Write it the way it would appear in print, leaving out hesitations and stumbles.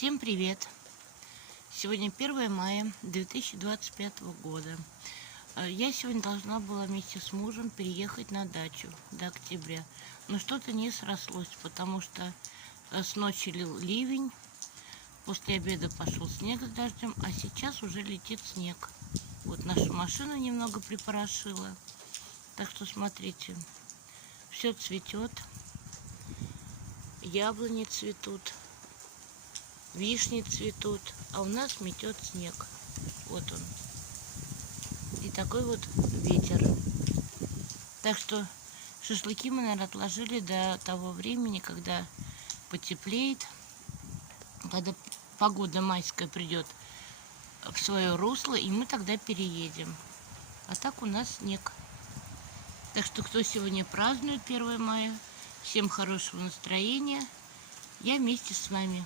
Всем привет! Сегодня 1 мая 2025 года. Я сегодня должна была вместе с мужем переехать на дачу до октября. Но что-то не срослось, потому что с ночи лил ливень, после обеда пошел снег с дождем, а сейчас уже летит снег. Вот нашу машину немного припорошило. Так что смотрите, все цветет, яблони цветут, вишни цветут, а у нас метет снег. Вот он. И такой вот ветер. Так что шашлыки мы, наверное, отложили до того времени, когда потеплеет, когда погода майская придет в свое русло, и мы тогда переедем. А так у нас снег. Так что кто сегодня празднует 1 мая, всем хорошего настроения. Я вместе с вами.